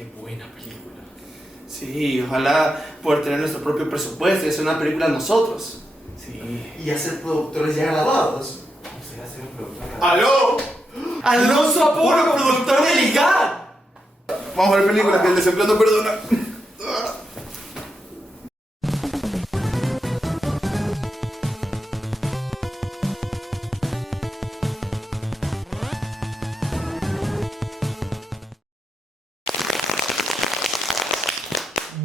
qué buena película. Sí, ojalá poder tener nuestro propio presupuesto y hacer una película nosotros. Sí. Y hacer productores ya graduados. ¿Cómo será ser un productor? ¡Aló! ¡Alonso Apolo, productor de Ligar! Vamos a ver películas que el desempleo no perdona.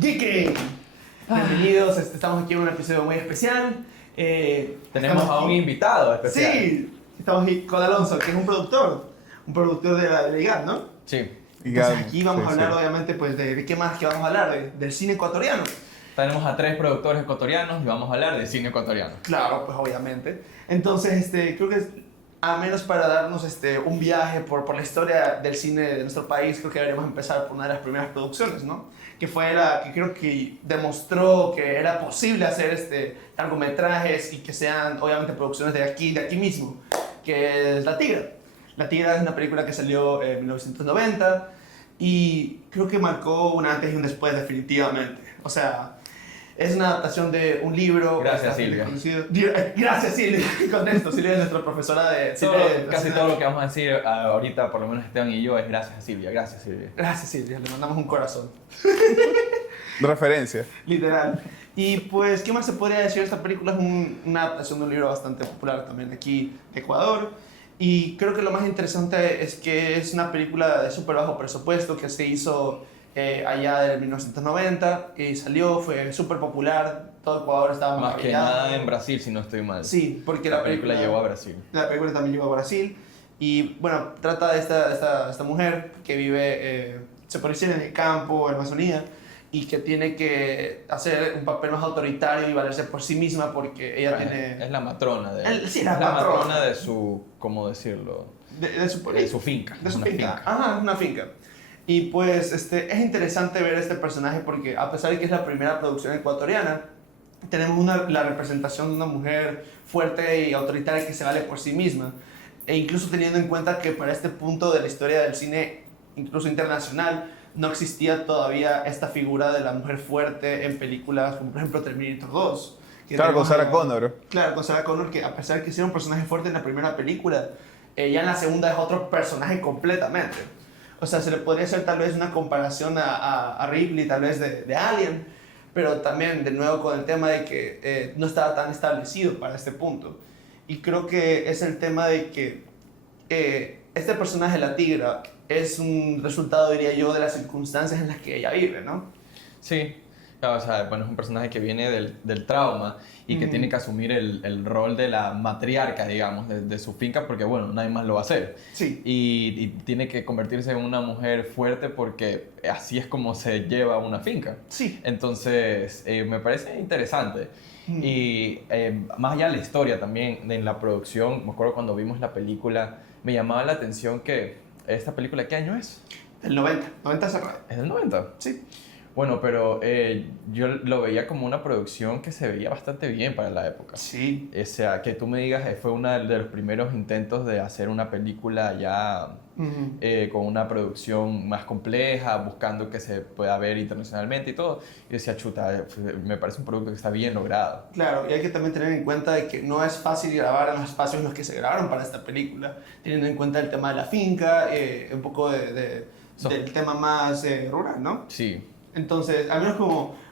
Geeking. Bienvenidos, estamos aquí en un episodio muy especial. Tenemos Estamos a un aquí- invitado especial. Sí, estamos aquí con Alonso, que es un productor de la Ligar, ¿no? Sí. Entonces aquí vamos Sí, a hablar sí. obviamente pues de qué más que vamos a hablar, del cine ecuatoriano. Tenemos a 3 productores ecuatorianos y vamos a hablar de cine ecuatoriano. Claro, pues obviamente. Entonces, creo que a menos para darnos un viaje por la historia del cine de nuestro país, creo que deberíamos empezar por una de las primeras producciones, ¿no? Que fue la que creo que demostró que era posible hacer largometrajes y que sean obviamente producciones de aquí mismo, que es La Tigra. La Tigra es una película que salió en 1990 y creo que marcó un antes y un después definitivamente. O sea, es una adaptación de un libro. Gracias, bastante Silvia. conocido. Gracias, Silvia. Con esto, Silvia es nuestra profesora de Casi todo lo que vamos a decir ahorita, por lo menos Esteban y yo, es gracias a Silvia. Gracias, Silvia. Gracias, Silvia. Le mandamos un corazón. Referencia. Literal. Y pues, ¿qué más se podría decir? Esta película es una adaptación de un libro bastante popular también de aquí, de Ecuador. Y creo que lo más interesante es que es una película de súper bajo presupuesto que se hizo allá en 1990 y salió, fue súper popular. Todo Ecuador estaba Más que maravillado. nada en Brasil, si no estoy mal. Sí, porque La película llegó a Brasil. La película también llegó a Brasil y bueno, trata de esta mujer que vive, se puede decir, en el campo, en Amazonía, y que tiene que hacer un papel más autoritario y valerse por sí misma porque ella tiene... Es la matrona de... Sí, es la la patrona. matrona de su... ¿Cómo decirlo? de su finca. De su una finca. Ajá, una finca. Y pues es interesante ver este personaje porque a pesar de que es la primera producción ecuatoriana, tenemos la representación de una mujer fuerte y autoritaria que se vale por sí misma. E incluso teniendo en cuenta que para este punto de la historia del cine, incluso internacional, no existía todavía esta figura de la mujer fuerte en películas como por ejemplo Terminator 2. que Claro, con tenemos Sarah a- Connor. Claro, con Sarah Connor, que a pesar de que era un personaje fuerte en la primera película, ya en la segunda es otro personaje completamente. O sea, se le podría hacer tal vez una comparación a Ripley, tal vez de Alien, pero también de nuevo con el tema de que no estaba tan establecido para este punto. Y creo que es el tema de que este personaje, la tigra, es un resultado, diría yo, de las circunstancias en las que ella vive, ¿no? Sí, claro, o sea, bueno, es un personaje que viene del trauma y que tiene que asumir el rol de la matriarca, digamos, de su finca, porque, bueno, nadie más lo va a hacer. Sí. Y tiene que convertirse en una mujer fuerte porque así es como se lleva una finca. Sí. Entonces, me parece interesante. Mm. Y más allá de la historia también, en la producción, me acuerdo cuando vimos la película, me llamaba la atención que esta película, ¿qué año es? Del 90, 90 cerrado. ¿Es del 90? Sí. Bueno, pero yo lo veía como una producción que se veía bastante bien para la época. Sí. O sea, que tú me digas, fue uno de los primeros intentos de hacer una película ya Ujú. con una producción más compleja, buscando que se pueda ver internacionalmente y todo. Y decía, chuta, me parece un producto que está bien logrado. Claro, y hay que también tener en cuenta de que no es fácil grabar en los espacios en los que se grabaron para esta película, teniendo en cuenta el tema de la finca, un poco del tema más rural, ¿no? Sí. Entonces, al menos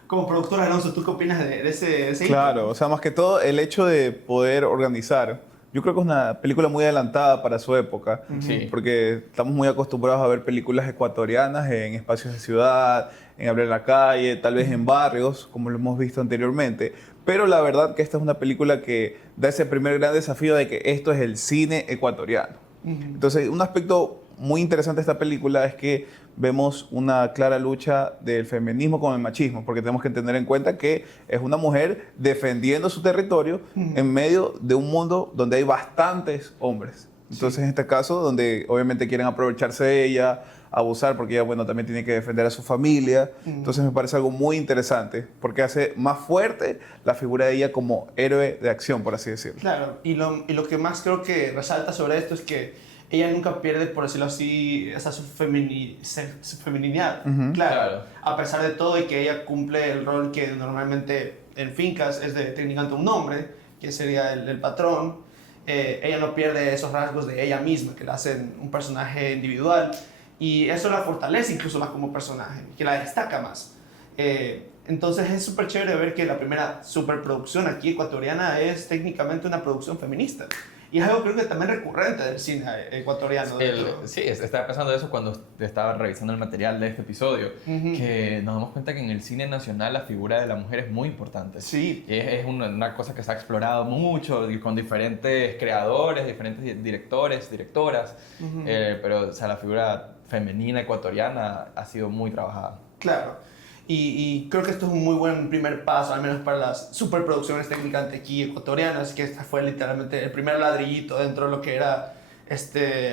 como productor, Alonso, ¿tú qué opinas de ese Claro, o sea, más que todo el hecho de poder organizar. Yo creo que es una película muy adelantada para su época, Sí. porque estamos muy acostumbrados a ver películas ecuatorianas en espacios de ciudad, en abrir la calle, tal vez en barrios, como lo hemos visto anteriormente. Pero la verdad que esta es una película que da ese primer gran desafío de que esto es el cine ecuatoriano. Entonces, un aspecto muy interesante de esta película es que vemos una clara lucha del feminismo con el machismo, porque tenemos que tener en cuenta que es una mujer defendiendo su territorio en medio de un mundo donde hay bastantes hombres. Entonces, en este caso, donde obviamente quieren aprovecharse de ella, abusar, porque ella, bueno, también tiene que defender a su familia. Entonces, me parece algo muy interesante, porque hace más fuerte la figura de ella como héroe de acción, por así decirlo. Claro, y lo que más creo que resalta sobre esto es que ella nunca pierde, por decirlo así, esa su feminidad. Ujú. Claro, a pesar de todo y que ella cumple el rol que normalmente en fincas es de técnicamente un hombre, que sería el patrón, ella no pierde esos rasgos de ella misma, que la hacen un personaje individual, y eso la fortalece incluso más como personaje, que la destaca más. Entonces es súper chévere ver que la primera superproducción aquí ecuatoriana es técnicamente una producción feminista. Y es algo creo que también recurrente del cine ecuatoriano. Sí, estaba pensando eso cuando estaba revisando el material de este episodio, Ujú. que nos damos cuenta que en el cine nacional la figura de la mujer es muy importante. Sí. Es una cosa que se ha explorado mucho y con diferentes creadores, diferentes directores, directoras, Ujú. pero o sea, la figura femenina ecuatoriana ha sido muy trabajada. Claro. Y creo que esto es un muy buen primer paso, al menos para las superproducciones técnicamente aquí ecuatorianas, que esta fue literalmente el primer ladrillito dentro de lo que era,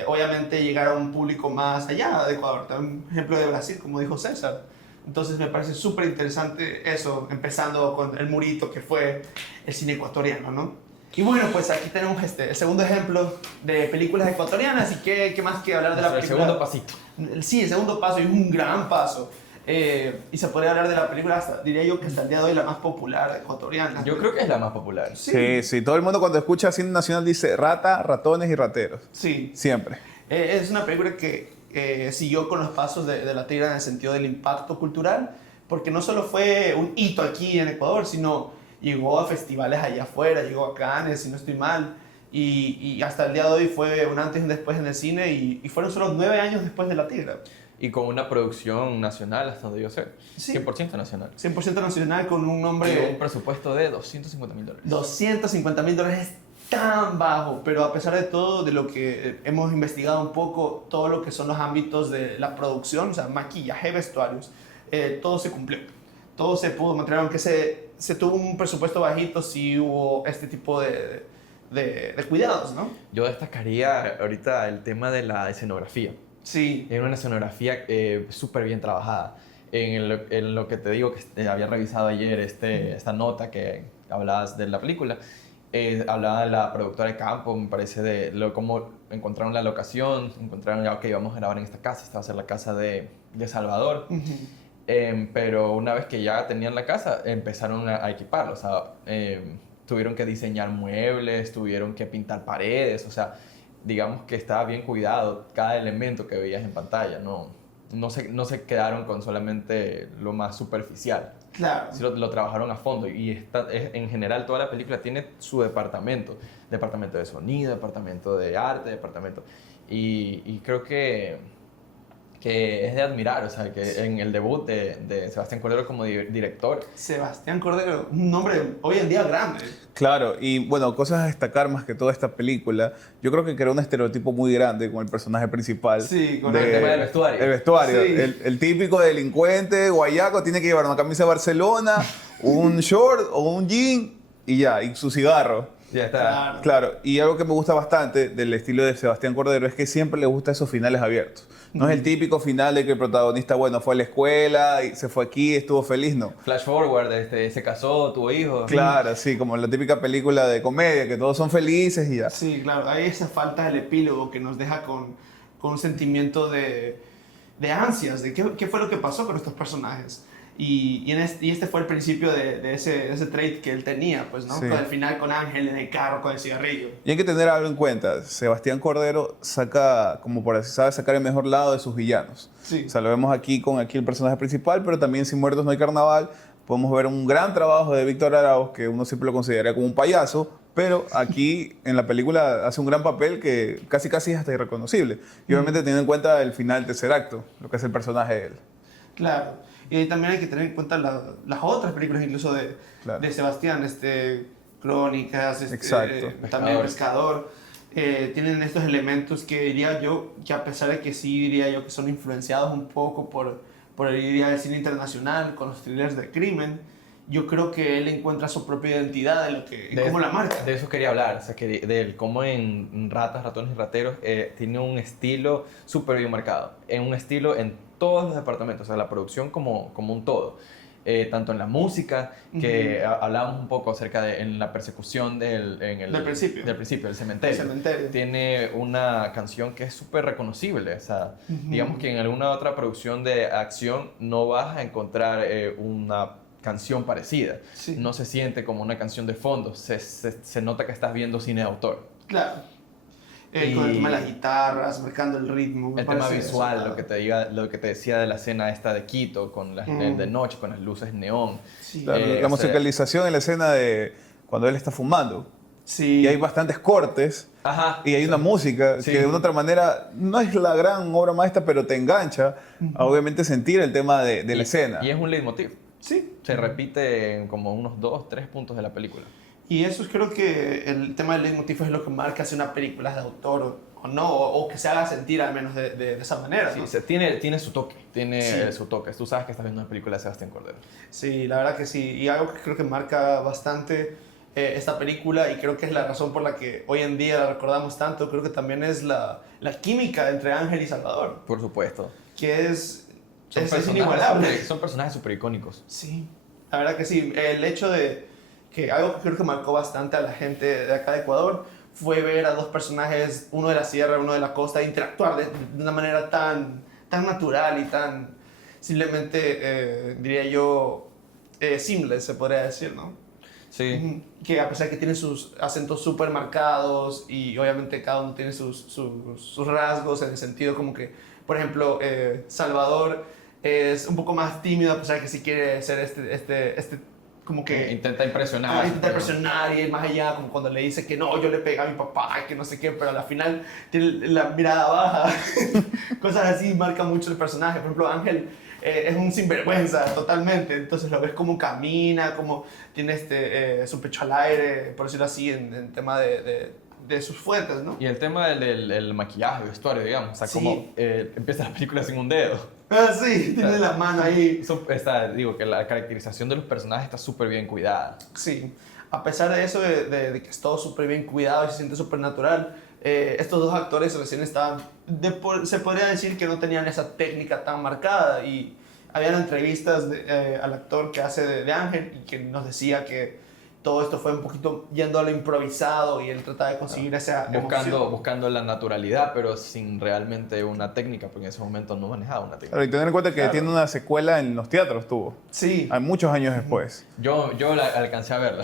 obviamente, llegar a un público más allá de Ecuador. También un ejemplo de Brasil, como dijo César. Entonces me parece súper interesante eso, empezando con el murito que fue el cine ecuatoriano, ¿no? Y bueno, pues aquí tenemos el segundo ejemplo de películas ecuatorianas y qué más que hablar de la El película. segundo pasito. Sí, el segundo paso y es un gran paso. Y se podría hablar de la película, diría yo que hasta el día de hoy la más popular ecuatoriana. Yo creo que es la más popular. Sí, sí, todo el mundo cuando escucha cine nacional dice rata, ratones y rateros. Sí. Siempre. Es una película que siguió con los pasos de la Tigra en el sentido del impacto cultural, porque no solo fue un hito aquí en Ecuador, sino llegó a festivales allá afuera, llegó a Cannes, si no estoy mal, y hasta el día de hoy fue un antes y un después en el cine, y fueron solo 9 años después de la Tigra. Y con una producción nacional, hasta donde yo sé. Sí. 100% nacional. 100% nacional con un Y nombre... un presupuesto de $250,000. $250,000 es tan bajo, pero a pesar de todo, de lo que hemos investigado un poco, todo lo que son los ámbitos de la producción, o sea, maquillaje, vestuarios, todo se cumplió. Todo se pudo mantener, aunque se tuvo un presupuesto bajito, sí hubo este tipo de cuidados, ¿no? Yo destacaría ahorita el tema de la escenografía. Sí. Era una escenografía súper bien trabajada. En lo que te digo, que había revisado ayer esta nota que hablabas de la película, hablaba de la productora de campo, me parece, de cómo encontraron la locación, encontraron ya, ok, vamos a grabar en esta casa, esta va a ser la casa de Salvador. Ujú. Pero una vez que ya tenían la casa, empezaron a equiparlo, o sea, tuvieron que diseñar muebles, tuvieron que pintar paredes, o sea, digamos que estaba bien cuidado cada elemento que veías en pantalla, no se quedaron con solamente lo más superficial. Claro. Sí lo trabajaron a fondo y en general toda la película tiene su departamento de sonido, departamento de arte, departamento... Y creo que es de admirar, o sea, que en el debut de Sebastián Cordero como director, Sebastián Cordero, un nombre hoy en día grande. Claro, y bueno, cosas a destacar más que toda esta película. Yo creo que creó un estereotipo muy grande con el personaje principal. Sí, con el tema del vestuario. El vestuario. Sí. El típico delincuente guayaco tiene que llevar una camisa de Barcelona, un short o un jean y ya, y su cigarro. ya está. Claro. Claro, y algo que me gusta bastante del estilo de Sebastián Cordero es que siempre le gusta esos finales abiertos. No es el típico final de que el protagonista, bueno, fue a la escuela y se fue aquí, estuvo feliz, no. Flash forward, se casó, tuvo hijos. Claro, sí, como la típica película de comedia, que todos son felices y ya. Sí, claro, hay esa falta del epílogo que nos deja con un sentimiento de ansias, de qué fue lo que pasó con estos personajes. Y este fue el principio de ese trait que él tenía, pues, ¿no? Sí. Con el final con Ángel en el carro, con el cigarrillo. Y hay que tener algo en cuenta, Sebastián Cordero saca, como por así sabe, sacar el mejor lado de sus villanos. Sí. O sea, lo vemos aquí con el personaje principal, pero también Sin Muertos No Hay Carnaval. Podemos ver un gran trabajo de Víctor Arauz, que uno siempre lo considera como un payaso, pero aquí en la película hace un gran papel que casi es hasta irreconocible. Y obviamente teniendo en cuenta el final del tercer acto, lo que es el personaje de él. Claro. Y también hay que tener en cuenta las otras películas, incluso Claro. de Sebastián, Crónicas, Exacto. también Pescador. Pescador. Tienen estos elementos que diría yo, que a pesar de que sí diría yo que son influenciados un poco por el cine internacional, con los thrillers de crimen, yo creo que él encuentra su propia identidad en cómo la marca. De eso quería hablar, o sea, de cómo en Ratas, Ratones y Rateros tiene un estilo súper bien marcado, un estilo en todos los departamentos, o sea, la producción como un todo. tanto en la música, que hablábamos un poco acerca de en la persecución Del principio. del principio, del cementerio. El cementerio. Tiene una canción que es súper reconocible. O sea, digamos que en alguna otra producción de acción no vas a encontrar una canción parecida. Sí. No se siente como una canción de fondo, se nota que estás viendo cine de autor. Claro. Con el tema de las guitarras, marcando el ritmo. El tema visual, lo que te decía de la escena esta de Quito, con las de noche, con las luces neón. Sí. Claro, la musicalización en la escena de cuando él está fumando. Sí. Y hay bastantes cortes. Ajá. Y hay una música Sí. que de una otra manera no es la gran obra maestra, pero te engancha a obviamente sentir el tema de la escena. Y es un leitmotiv. Sí. Se repite en como unos 2-3 puntos de la película. Y eso creo que el tema del leitmotiv es lo que marca si una película es de autor o no, o que se haga sentir al menos de esa manera, ¿no? Sí, tiene su toque, Sí. su toque. Tú sabes que estás viendo una película de Sebastián Cordero. Sí, la verdad que sí. Y algo que creo que marca bastante esta película, y creo que es la razón por la que hoy en día la recordamos tanto, creo que también es la química entre Ángel y Salvador, Por supuesto. que es Son inigualable. son personajes súper icónicos. Sí, la verdad que sí. El hecho de que algo que creo que marcó bastante a la gente de acá de Ecuador fue ver a dos personajes, uno de la sierra, uno de la costa, interactuar de una manera tan natural y tan simplemente, diría yo, seamless, se podría decir, ¿no? Sí. Que a pesar que tienen sus acentos súper marcados y obviamente cada uno tiene sus rasgos en el sentido como que, por ejemplo, Salvador es un poco más tímido a pesar que sí quiere ser como que Intenta impresionar. intenta impresionar y ir más allá, como cuando le dice que no, yo le pegué a mi papá y que no sé qué, pero al final tiene la mirada baja. Cosas así marcan mucho el personaje. Por ejemplo, Ángel es un sinvergüenza totalmente, entonces lo ves como camina, como tiene su pecho al aire, por decirlo así, en tema de sus fuentes, ¿no? Y el tema del maquillaje, vestuario, digamos. O sea, Sí. como empieza la película sin un dedo. Ah, sí, tiene la mano ahí. Digo que la caracterización de los personajes está súper bien cuidada. Sí, a pesar de eso, de que es todo súper bien cuidado y se siente súper natural, estos dos actores recién estaban, se podría decir que no tenían esa técnica tan marcada, y habían entrevistas al actor que hace de Ángel y que nos decía que todo esto fue un poquito yendo a lo improvisado y él trataba de conseguir esa emoción. Buscando la naturalidad, pero sin realmente una técnica, porque en ese momento no manejaba una técnica. Claro, y tener en cuenta que Claro. tiene una secuela en los teatros, tuvo. Sí, Hay muchos años después. Yo alcancé a verla.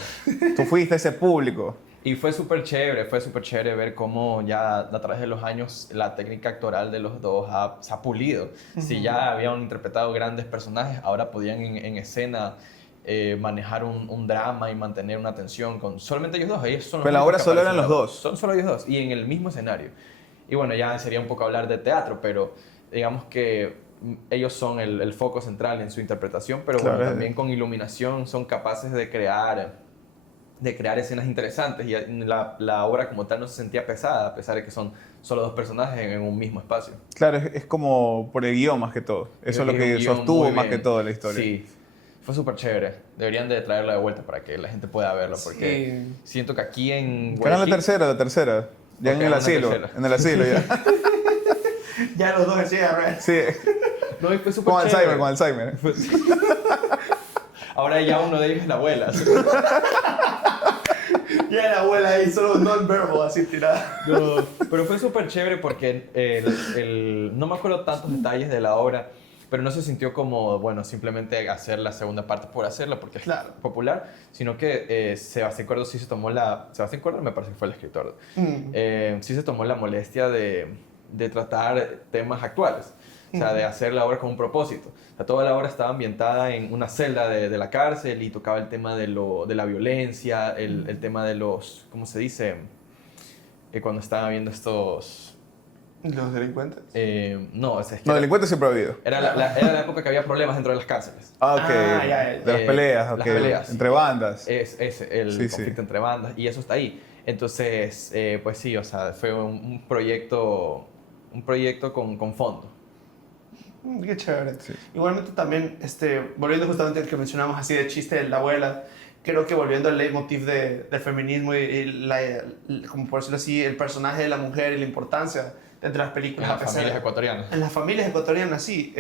Tú fuiste ese público. Y fue súper chévere ver cómo ya a través de los años la técnica actoral de los dos se ha pulido. Si ya habían interpretado grandes personajes, ahora podían en escena manejar un drama y mantener una tensión con solamente ellos dos. Ellos son los Pero únicos ahora que solo eran aparecen los luego. dos. Son solo ellos dos y en el mismo escenario. Y bueno, ya sería un poco hablar de teatro, pero digamos que ellos son el foco central en su interpretación, pero Claro. bueno, también con iluminación son capaces de crear escenas interesantes, y la obra como tal no se sentía pesada, a pesar de que son solo dos personajes en un mismo espacio. Claro, es como por el guión más que todo. Eso es lo un que guión sostuvo muy más bien. que todo la historia. Sí, fue súper chévere. Deberían de traerla de vuelta para que la gente pueda verlo, porque Sí. siento que aquí en Que era la Guayaquil... tercera. Ya Ok, en el una asilo. tercera. En el asilo ya. ya los dos así, ¿verdad? Sí, No, y fue súper con chévere. Alzheimer, con Alzheimer. Ahora ya uno de ellos es la abuela. Ya la abuela ahí, solo non-verbal, así tirada. No, pero fue súper chévere porque no me acuerdo tantos detalles de la obra, pero no se sintió como, bueno, simplemente hacer la segunda parte por hacerla, porque Claro. es popular, sino que Sebastián Cordero sí se tomó Sebastián Cordero me parece que fue el escritor. Sí se tomó la molestia de tratar temas actuales. O sea, de hacer la obra con un propósito. O sea, toda la obra estaba ambientada en una celda de la cárcel y tocaba el tema de la violencia, el tema de los, ¿cómo se dice? Cuando estaban viendo estos... ¿Los delincuentes? No, es que No, delincuentes siempre ha habido. era la época que había problemas dentro de las cárceles. Ah, ok. Ah, ya, De las peleas, ok. las peleas. Entre bandas. Es el Sí, sí. conflicto entre bandas y eso está ahí. Entonces, pues sí, o sea, fue un proyecto con fondo. Qué chévere. Sí. Igualmente también, volviendo justamente al que mencionamos así de chiste de la abuela, creo que volviendo al leitmotiv del feminismo y como por decirlo así, el personaje de la mujer y la importancia, entre las películas. En las familias ecuatorianas. En las familias ecuatorianas, sí.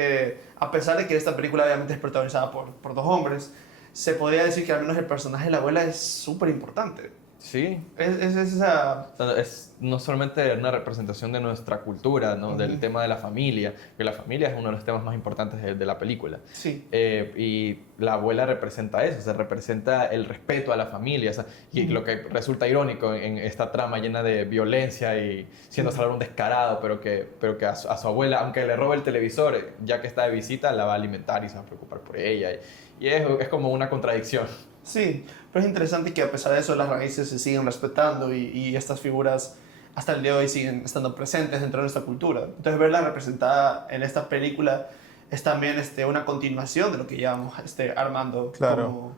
A pesar de que esta película obviamente es protagonizada por dos hombres, se podría decir que al menos el personaje de la abuela es súper importante. Sí. Es esa... O sea, es no solamente una representación de nuestra cultura, ¿no? Ujú. Del tema de la familia, que la familia es uno de los temas más importantes de la película. Sí. Y la abuela representa eso, o sea, representa el respeto a la familia. O sea, y Ujú. lo que resulta irónico en esta trama llena de violencia y siendo Salvador un descarado, pero que a su abuela, aunque le robe el televisor, ya que está de visita, la va a alimentar y se va a preocupar por ella. Y es como una contradicción. Sí, pero es interesante que a pesar de eso las raíces se siguen respetando y estas figuras hasta el día de hoy siguen estando presentes dentro de nuestra cultura. Entonces verla representada en esta película es también una continuación de lo que llevamos armando Claro. como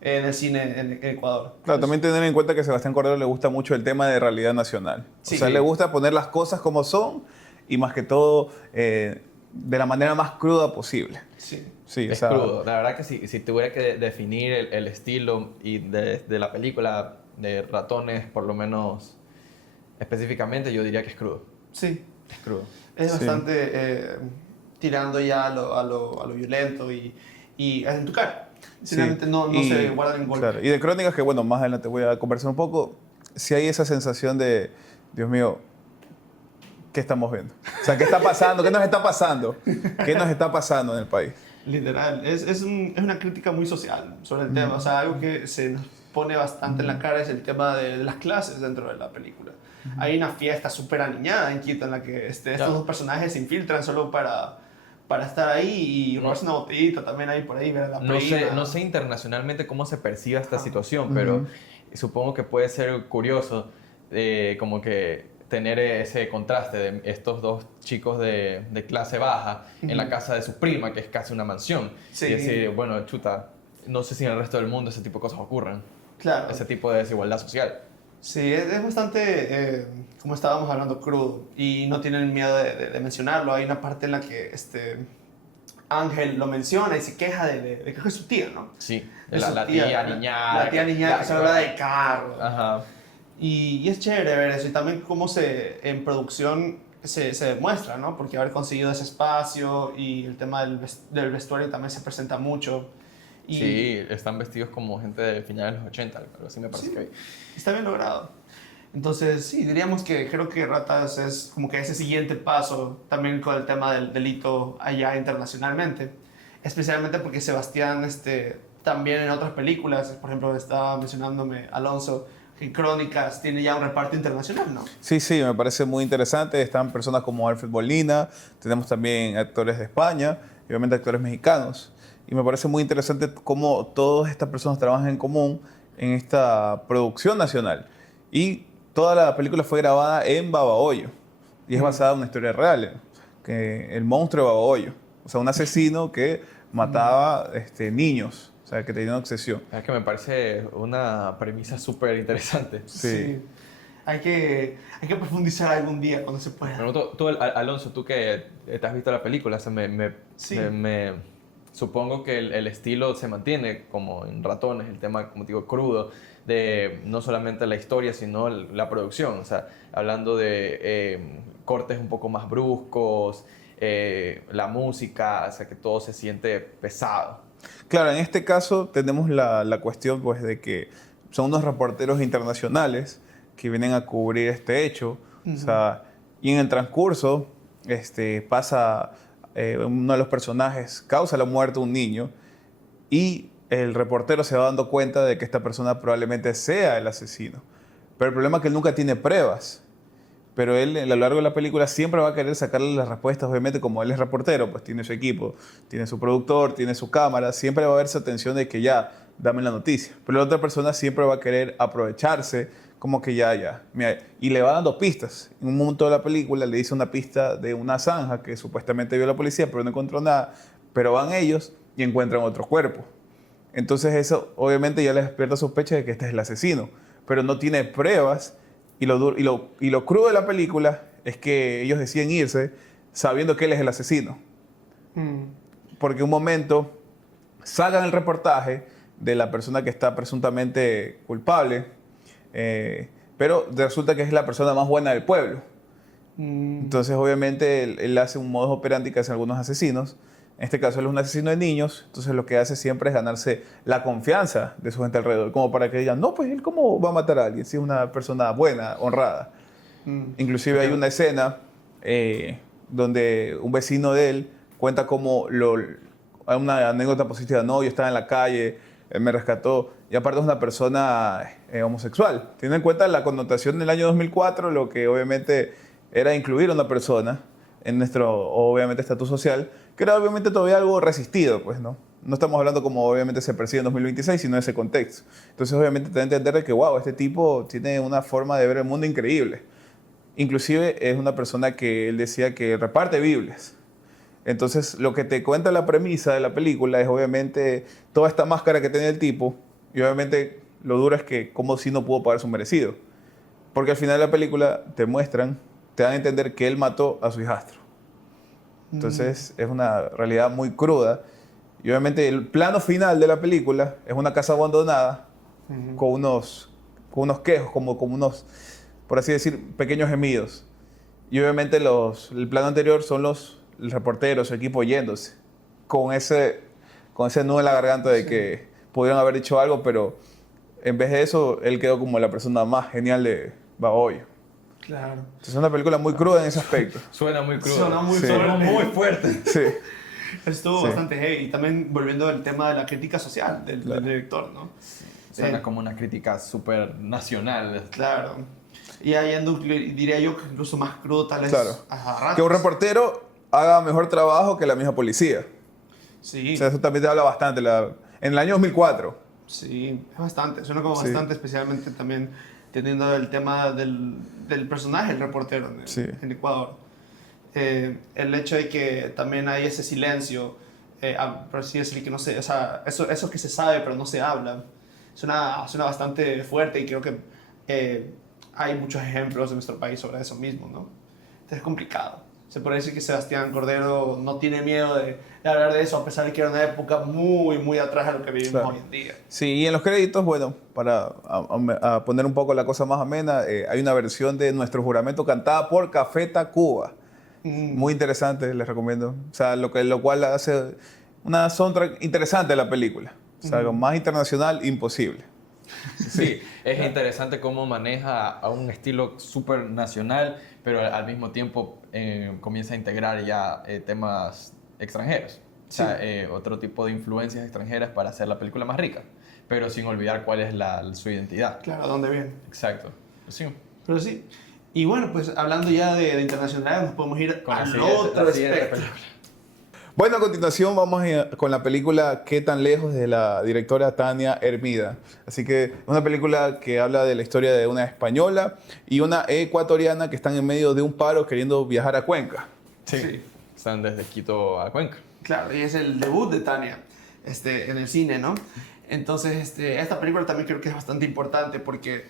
en el cine en Ecuador. Claro, también tener en cuenta que a Sebastián Cordero le gusta mucho el tema de realidad nacional. Sí. O sea, le gusta poner las cosas como son y más que todo de la manera más cruda posible. Sí. Sí, o Es sea, crudo. La verdad que si tuviera que definir el estilo y de la película de Ratones, por lo menos específicamente, yo diría que es crudo. Sí, Es crudo. es Sí. bastante tirando ya a lo violento y en tu cara. Sinceramente no y- se guardan en golpe. claro, y de Crónicas, que bueno, más adelante voy a conversar un poco, si hay esa sensación de, Dios mío, ¿qué estamos viendo? O sea, ¿qué está pasando? ¿Qué nos está pasando? ¿Qué nos está pasando en el país? Literal, es una crítica muy social sobre el tema. O sea, algo que se nos pone bastante en la cara es el tema de las clases dentro de la película. Hay una fiesta súper aniñada en Quito en la que estos dos personajes se infiltran solo para estar ahí y robarse una botellita también ahí por ahí, ver a la prima. No sé internacionalmente cómo se percibe esta Ajá. situación, pero supongo que puede ser curioso como que tener ese contraste de estos dos chicos de clase baja en la casa de su prima, que es casi una mansión. Sí. Y decir, bueno, chuta, no sé si en el resto del mundo ese tipo de cosas ocurren. Claro. Ese tipo de desigualdad social. Sí, es bastante, como estábamos hablando, crudo. Y no tienen miedo de mencionarlo. Hay una parte en la que Ángel lo menciona y se queja de que es su tía, ¿no? Sí, De la, su la tía niñada. La tía niñada que se habla de carro. Ajá. Y es chévere ver eso. Y también cómo en producción se demuestra, ¿no? Porque haber conseguido ese espacio y el tema del vestuario también se presenta mucho. Y Sí, están vestidos como gente de finales de los 80, algo así me parece sí, que vi. está bien logrado. Entonces, sí, diríamos que creo que Ratas es como que ese siguiente paso también con el tema del delito allá internacionalmente. Especialmente porque Sebastián también en otras películas, por ejemplo, estaba mencionándome Alonso, que en Crónicas tiene ya un reparto internacional, ¿no? Sí, sí, me parece muy interesante. Están personas como Alfred Molina, tenemos también actores de España y obviamente actores mexicanos. Y me parece muy interesante cómo todas estas personas trabajan en común en esta producción nacional. Y toda la película fue grabada en Babahoyo y es basada en una historia real, que el monstruo de Babahoyo, o sea, un asesino que mataba niños, o sea, que tenía una obsesión. Es que me parece una premisa súper interesante. Sí. Hay que profundizar algún día cuando se pueda. Pero tú, Alonso, tú que te has visto la película, o sea, Sí. supongo que el estilo se mantiene como en Ratones, el tema, como te digo, crudo, de no solamente la historia, sino la producción. O sea, hablando de cortes un poco más bruscos, la música, o sea, que todo se siente pesado. Claro, en este caso tenemos la cuestión pues, de que son unos reporteros internacionales que vienen a cubrir este hecho. O sea, y en el transcurso pasa uno de los personajes, causa la muerte de un niño y el reportero se va dando cuenta de que esta persona probablemente sea el asesino. Pero el problema es que él nunca tiene pruebas. Pero él, a lo largo de la película, siempre va a querer sacarle las respuestas. Obviamente, como él es reportero, pues tiene su equipo, tiene su productor, tiene su cámara. Siempre va a haber esa tensión de que ya, dame la noticia. Pero la otra persona siempre va a querer aprovecharse, como que ya. Mira, y le va dando pistas. En un momento de la película le dice una pista de una zanja que supuestamente vio la policía, pero no encontró nada. Pero van ellos y encuentran otro cuerpo. Entonces eso obviamente ya les despierta sospecha de que este es el asesino. Pero no tiene pruebas. Y lo crudo de la película es que ellos deciden irse sabiendo que él es el asesino. Porque un momento sacan el reportaje de la persona que está presuntamente culpable, pero resulta que es la persona más buena del pueblo. Entonces, obviamente, él hace un modus operandi que hacen algunos asesinos. En este caso, él es un asesino de niños. Entonces, lo que hace siempre es ganarse la confianza de su gente alrededor. Como para que digan, no, pues él cómo va a matar a alguien si es una persona buena, honrada. Inclusive hay una escena donde un vecino de él cuenta como hay una anécdota positiva. No, yo estaba en la calle, él me rescató. Y aparte es una persona homosexual. Teniendo en cuenta la connotación del año 2004, lo que obviamente era incluir a una persona en nuestro, obviamente, estatus social, que era obviamente todavía algo resistido, pues, ¿no? No estamos hablando como obviamente se percibe en 2026, sino de ese contexto. Entonces, obviamente, te da a entender de que, wow, este tipo tiene una forma de ver el mundo increíble. Inclusive es una persona que él decía que reparte Biblias. Entonces, lo que te cuenta la premisa de la película es obviamente toda esta máscara que tiene el tipo, y obviamente lo duro es que como si no pudo pagar su merecido. Porque al final de la película te dan a entender que él mató a su hijastro. Entonces es una realidad muy cruda. Y obviamente el plano final de la película es una casa abandonada con unos quejos, como unos, por así decir, pequeños gemidos. Y obviamente el plano anterior son los reporteros, su equipo yéndose, con ese nudo en la garganta de que pudieron haber hecho algo, pero en vez de eso, él quedó como la persona más genial de Bahoyo. Claro. Es una película muy cruda en ese aspecto. Suena muy crudo. Suena muy, Sí. Suena muy fuerte. Sí. Estuvo Sí. bastante heavy. Y también volviendo al tema de la crítica social Claro. del director, ¿no? Suena como una crítica súper nacional. Claro. Y yendo, diría yo, que incluso más crudo tal vez Claro. a ratos. Que un reportero haga mejor trabajo que la misma policía. Sí, O sea, eso también te habla bastante. En el año 2004. sí, es bastante. Suena como Sí. bastante, especialmente también teniendo el tema del personaje, el reportero Sí. en Ecuador. El hecho de que también hay ese silencio, por así decir, que no se, o sea, eso que se sabe pero no se habla, suena bastante fuerte, y creo que hay muchos ejemplos en nuestro país sobre eso mismo, ¿no? Entonces es complicado. Se puede decir que Sebastián Cordero no tiene miedo de hablar de eso, a pesar de que era una época muy, muy atrás de lo que vivimos Claro. hoy en día. Sí, y en los créditos, bueno, para a poner un poco la cosa más amena, hay una versión de Nuestro Juramento cantada por Café Tacuba. Muy interesante, les recomiendo. O sea, lo cual hace una soundtrack interesante de la película. O sea, algo más internacional, imposible. Sí, es interesante cómo maneja a un estilo súper nacional, pero al mismo tiempo comienza a integrar ya temas extranjeros. O sea, otro tipo de influencias extranjeras para hacer la película más rica, pero sin olvidar cuál es su identidad. Claro, ¿a dónde viene? Exacto. Sí. Pero sí. Y bueno, pues hablando ya de internacional, nos podemos ir Con la al siguiente- otro la siguiente espectro. película. Bueno, a continuación vamos con la película ¿Qué tan lejos?, de la directora Tania Hermida. Así que es una película que habla de la historia de una española y una ecuatoriana que están en medio de un paro queriendo viajar a Cuenca. Sí. Están desde Quito a Cuenca. Claro, y es el debut de Tania en el cine, ¿no? Entonces, esta película también creo que es bastante importante porque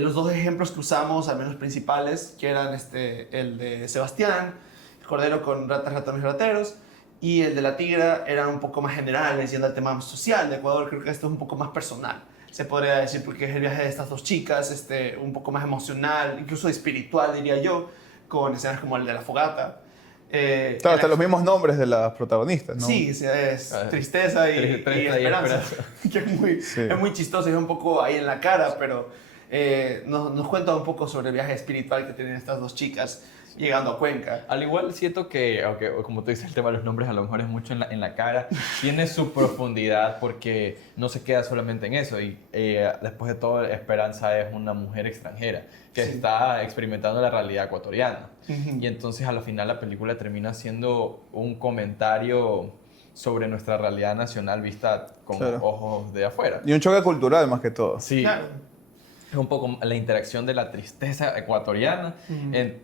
los dos ejemplos que usamos, al menos principales, que eran el de Sebastián, el Cordero con ratas, ratones, rateros, y el de la tigra, eran un poco más generales, yendo al tema social de Ecuador. Creo que esto es un poco más personal, se podría decir, porque es el viaje de estas dos chicas, un poco más emocional, incluso espiritual, diría yo, con escenas como el de la fogata. Claro, hasta los mismos nombres de las protagonistas, ¿no? Sí, es tristeza y Tristeza y esperanza. esperanza. Que es muy chistoso y es un poco ahí en la cara, pero nos cuenta un poco sobre el viaje espiritual que tienen estas dos chicas llegando a Cuenca. Al igual siento que, aunque como tú dices, el tema de los nombres a lo mejor es mucho en la cara, tiene su profundidad porque no se queda solamente en eso. Y después de todo, Esperanza es una mujer extranjera que Sí. está experimentando la realidad ecuatoriana. Ujú. Y entonces al final la película termina siendo un comentario sobre nuestra realidad nacional vista con Claro. ojos de afuera. Y un choque cultural más que todo. Sí. Claro. Es un poco la interacción de la tristeza ecuatoriana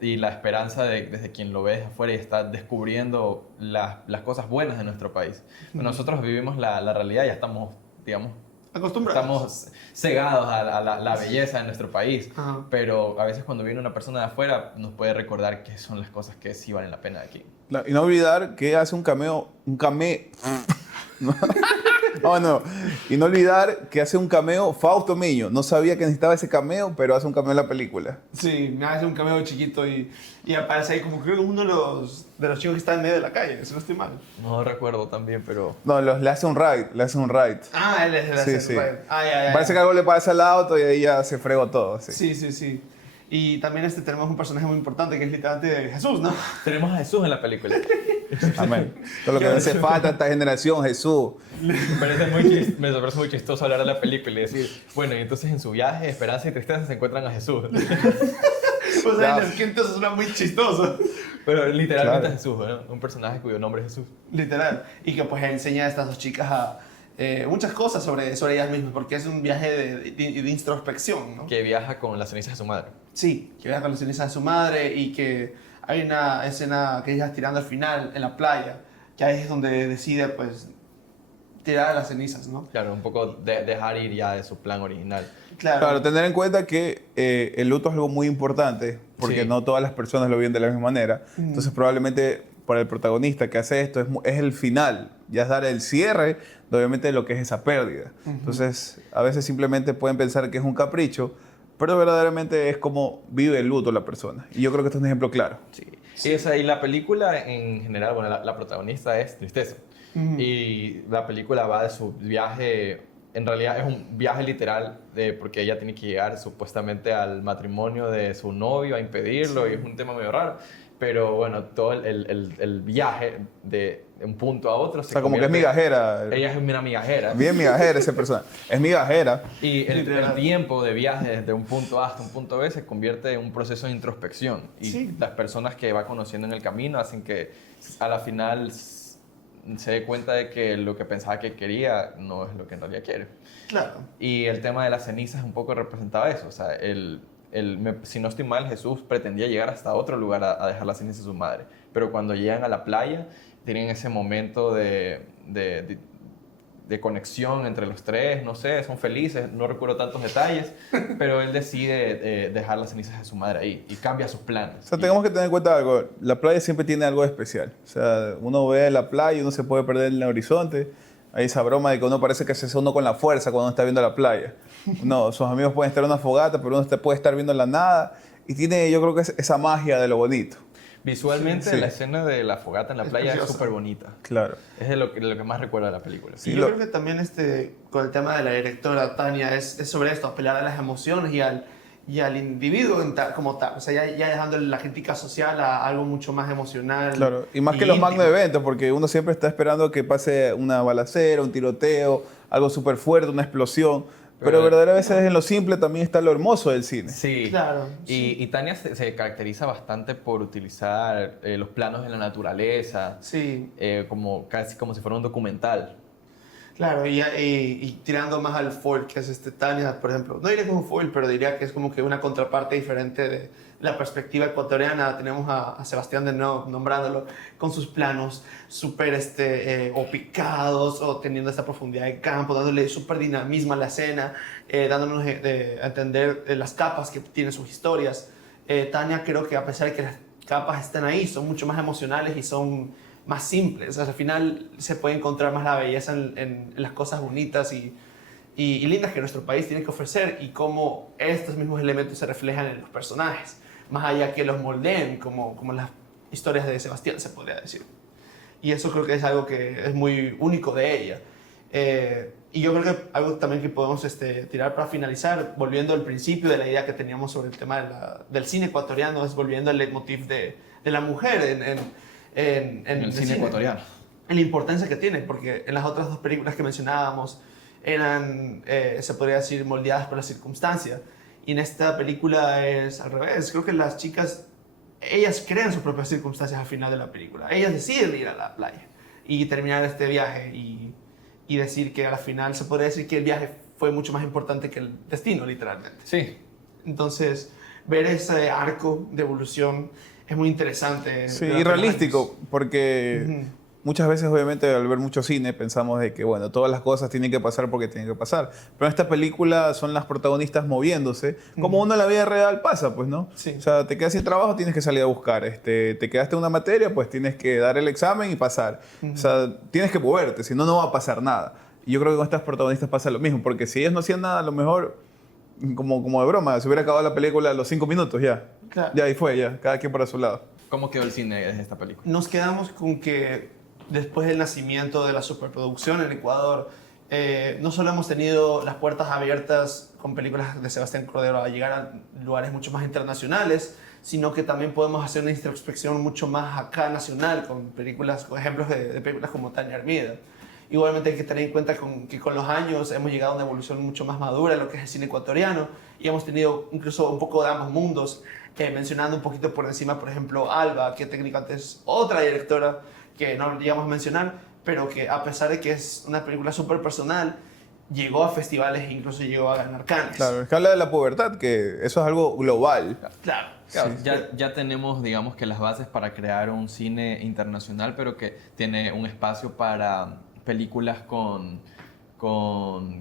y la esperanza desde quien lo ve desde afuera y está descubriendo las cosas buenas de nuestro país. Nosotros vivimos la realidad y ya estamos, digamos, Acostumbrados. estamos cegados a la belleza de nuestro país. Ajá. Pero a veces cuando viene una persona de afuera nos puede recordar qué son las cosas que sí valen la pena de aquí. Y no olvidar que hace un cameo, Oh, no. Y no olvidar que hace un cameo Fausto Miño. No sabía que necesitaba ese cameo, pero hace un cameo en la película. Sí, me hace un cameo chiquito y aparece ahí como creo que uno de los chicos que está en medio de la calle, si no estoy mal. No recuerdo también, pero... No, le hace un ride, le hace un ride. Ah, él es el Sí, sí. Ah, Parece que algo le pasa al auto y ahí ya se fregó todo. Sí. Sí, sí, sí. Y también tenemos un personaje muy importante que es literalmente Jesús, ¿no? Tenemos a Jesús en la película. Amén. Todo lo que hace falta a esta generación, Jesús. Me parece muy chistoso hablar de la película y decir, bueno, y entonces en su viaje, esperanza y tristeza se encuentran a Jesús. O sea, es que entonces suena muy chistoso. Pero literalmente Claro. a Jesús, ¿no? Un personaje cuyo nombre es Jesús. Literal. Y que pues enseña a estas dos chicas a muchas cosas sobre ellas mismas, porque es un viaje de introspección, ¿no? Que viaja con las cenizas de su madre. Sí, que viaja con las cenizas de su madre y que hay una escena que ella tirando al final en la playa, que ahí es donde decide pues tirar las cenizas, ¿no? Claro, un poco dejar ir ya de su plan original. Claro, tener en cuenta que el luto es algo muy importante, porque Sí. no todas las personas lo viven de la misma manera. Entonces, probablemente para el protagonista que hace esto es el final, ya es dar el cierre de obviamente lo que es esa pérdida. Entonces, a veces simplemente pueden pensar que es un capricho, pero verdaderamente es como vive el luto la persona. Y yo creo que este es un ejemplo claro. Sí. Y la película en general, bueno, la protagonista es Tristeza. Y la película va de su viaje, en realidad es un viaje literal, porque ella tiene que llegar supuestamente al matrimonio de su novio a impedirlo, y es un tema medio raro. Pero bueno, todo el viaje de un punto a otro O sea, como que es migajera. Ella es una migajera. Bien migajera esa persona. Es migajera. Y el Literal. tiempo de viaje desde un punto A hasta un punto B se convierte en un proceso de introspección. Y Sí. las personas que va conociendo en el camino hacen que a la final se dé cuenta de que lo que pensaba que quería no es lo que en realidad quiere. Claro. Y el tema de las cenizas un poco representaba eso. O sea, si no estoy mal, Jesús pretendía llegar hasta otro lugar a dejar las cenizas de su madre. Pero cuando llegan a la playa, tienen ese momento de conexión entre los tres, no sé, son felices, no recuerdo tantos detalles, pero él decide dejar las cenizas de su madre ahí y cambia sus planes. O sea, tenemos que tener en cuenta algo. La playa siempre tiene algo especial. O sea, uno ve la playa y uno se puede perder en el horizonte. Hay esa broma de que uno parece que se hace uno con la fuerza cuando uno está viendo la playa. No, sus amigos pueden estar en una fogata, pero uno puede estar viendo la nada. Y tiene, yo creo que esa magia de lo bonito. Visualmente, Sí. la escena de la fogata en la Es playa es preciosa. súper bonita. Claro. Es de lo que más recuerdo de la película. Sí, Y yo lo- creo que también con el tema de la directora Tania es sobre esto, apelar a las emociones y al individuo como tal. O sea, ya dejando la crítica social a algo mucho más emocional. Claro, y más que los íntimo. magnos eventos, porque uno siempre está esperando que pase una balacera, un tiroteo, algo súper fuerte, una explosión. Pero verdaderamente en lo simple también está lo hermoso del cine. Sí. Claro, Y Tania se caracteriza bastante por utilizar los planos de la naturaleza, Sí, casi como si fuera un documental. claro, y tirando más al foil, que es Tania, por ejemplo. No diría que es un foil, pero diría que es como que una contraparte diferente de la perspectiva ecuatoriana. Tenemos a Sebastián de nuevo nombrándolo con sus planos súper o picados o teniendo esta profundidad de campo, dándole súper dinamismo a la escena, dándonos a entender las capas que tienen sus historias. Tania creo que a pesar de que las capas están ahí, son mucho más emocionales y son más simples. O sea, al final se puede encontrar más la belleza en las cosas bonitas y lindas que nuestro país tiene que ofrecer y cómo estos mismos elementos se reflejan en los personajes, más allá que los moldeen como las historias de Sebastián, se podría decir. Y eso creo que es algo que es muy único de ella. Y yo creo que algo también que podemos tirar para finalizar, volviendo al principio de la idea que teníamos sobre el tema del cine ecuatoriano, es volviendo al leitmotiv de la mujer en el cine ecuatoriano. En la importancia que tiene, porque en las otras dos películas que mencionábamos eran, se podría decir, moldeadas por la circunstancia. Y en esta película es al revés. Creo que las chicas, ellas crean sus propias circunstancias al final de la película. Ellas deciden ir a la playa y terminar este viaje y decir que al final se podría decir que el viaje fue mucho más importante que el destino, literalmente. Sí. Entonces, ver ese arco de evolución es muy interesante. Sí, durante y los realístico, años. porque Ujú. muchas veces obviamente al ver mucho cine pensamos de que bueno, todas las cosas tienen que pasar porque tienen que pasar. Pero en esta película son las protagonistas moviéndose, como uno en la vida real pasa, pues, ¿no? Sí. O sea, te quedas sin trabajo, tienes que salir a buscar. Te quedaste en una materia, pues tienes que dar el examen y pasar. O sea, tienes que moverte, si no, no va a pasar nada. Y yo creo que con estas protagonistas pasa lo mismo, porque si ellos no hacían nada, a lo mejor, como de broma, se hubiera acabado la película a los 5 minutos ya. Claro. Ya ahí fue, ya, cada quien para su lado. ¿Cómo quedó el cine desde esta película? Nos quedamos con que después del nacimiento de la superproducción en Ecuador, no solo hemos tenido las puertas abiertas con películas de Sebastián Cordero a llegar a lugares mucho más internacionales, sino que también podemos hacer una introspección mucho más acá nacional con películas, con ejemplos de películas como Tania Armida. Igualmente hay que tener en cuenta que con los años hemos llegado a una evolución mucho más madura en lo que es el cine ecuatoriano y hemos tenido incluso un poco de ambos mundos, mencionando un poquito por encima, por ejemplo, Alba, que técnicamente es otra directora que no llegamos a mencionar, pero que a pesar de que es una película súper personal, llegó a festivales e incluso llegó a ganar Cannes. Claro, es que habla de la pubertad, que eso es algo global. Claro. Claro, Sí. ya tenemos, digamos que las bases para crear un cine internacional, pero que tiene un espacio para películas con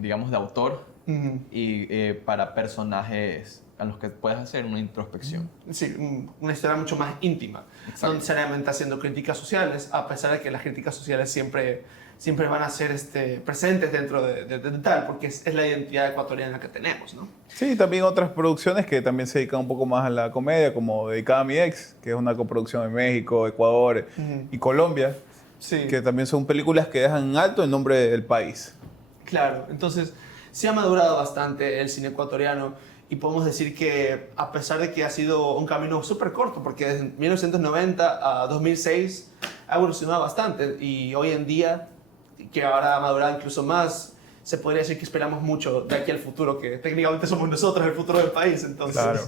digamos, de autor Ujú. y para personajes a los que puedes hacer una introspección. Sí, una historia mucho más íntima, Exacto. no necesariamente haciendo críticas sociales, a pesar de que las críticas sociales siempre van a ser presentes dentro de tal, porque es la identidad ecuatoriana que tenemos, ¿no? Sí, también otras producciones que también se dedican un poco más a la comedia, como Dedicada a mi ex, que es una coproducción de México, Ecuador y Colombia, Sí. que también son películas que dejan en alto el nombre del país. Claro, entonces se ha madurado bastante el cine ecuatoriano y podemos decir que a pesar de que ha sido un camino súper corto, porque desde 1990 a 2006 ha evolucionado bastante y hoy en día, que ahora ha madurado incluso más, se podría decir que esperamos mucho de aquí al futuro, que técnicamente somos nosotros el futuro del país, entonces... Claro.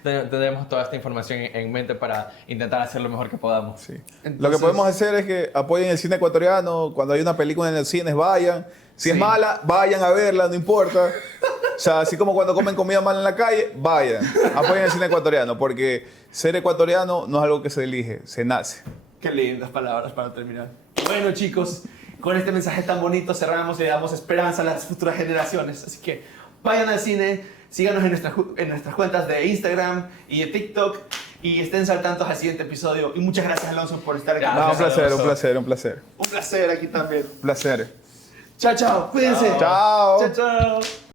Tenemos toda esta información en mente para intentar hacer lo mejor que podamos. Sí. Lo que Entonces- podemos hacer es que apoyen el cine ecuatoriano. Cuando hay una película en el cine, vayan. Si es Sí. mala, vayan a verla, no importa. O sea, así como cuando comen comida mala en la calle, vayan. Apoyen el cine ecuatoriano, porque ser ecuatoriano no es algo que se elige, se nace. Qué lindas palabras para terminar. Bueno, chicos, con este mensaje tan bonito cerramos y le damos esperanza a las futuras generaciones. Así que vayan al cine, síganos en nuestras cuentas de Instagram y de TikTok y estén saltantes al siguiente episodio. Y muchas gracias, Alonso, por estar aquí. Ya, No, un gracias, placer, un Alonso. placer, un placer. Un placer aquí también. Un placer. Chao, chao. Cuídense. Chao. Chao, chao.